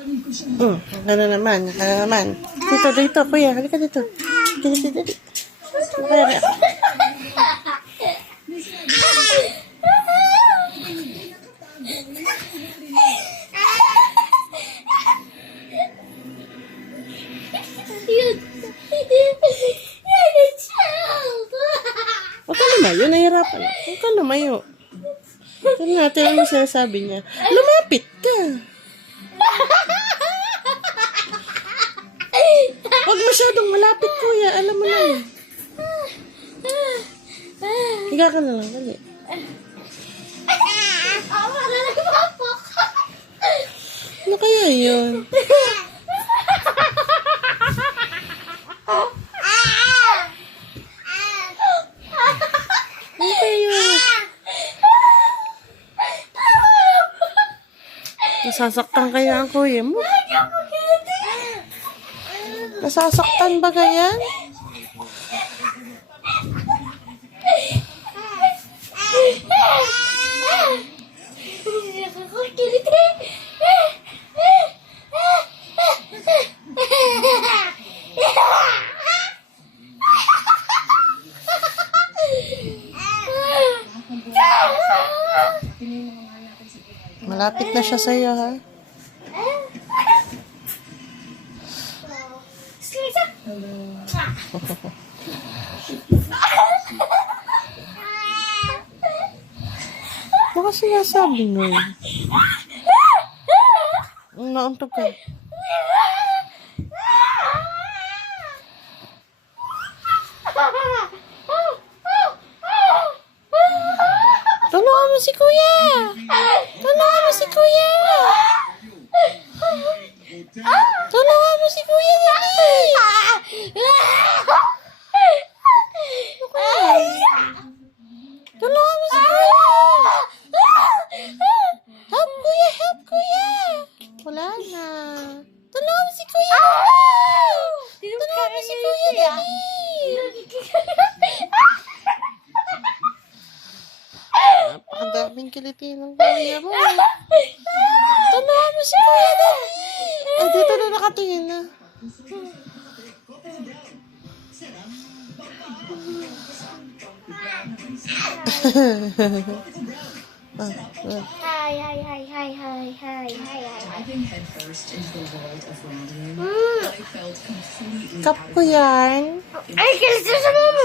Ano naman, ano naman. Dito, kuya. Halika dito. Dito. Kaya. Huwag ka lumayo, nahirapan. Huwag ka lumayo. Ito natin ano sinasabi niya. Lumapit ka. Huwag masyadong malapit, kuya. Alam mo na yun. Higa ka na lang, dali. Ano kaya yun? Ano kaya yun? Nasasaktan kaya ang kuya mo? Nasasaktan ba ganyan? Malapit na siya sa'yo, ha? Baka sinasabi nun. Nauntog ka. Tulungan mo si kuya! Tulungan mo si kuya! Tulungan mo si kuya, dali! Tulungan mo si kuya! Help kuya! Wala na. Tulungan mo si kuya! Tulungan mo si kuya, dali! Napakadaming kiliti ng kuya mo. Tulungan mo si kuya, dali! Ay, dito na nakatingin na. Cup ko yan. Ay, kilis sa mama!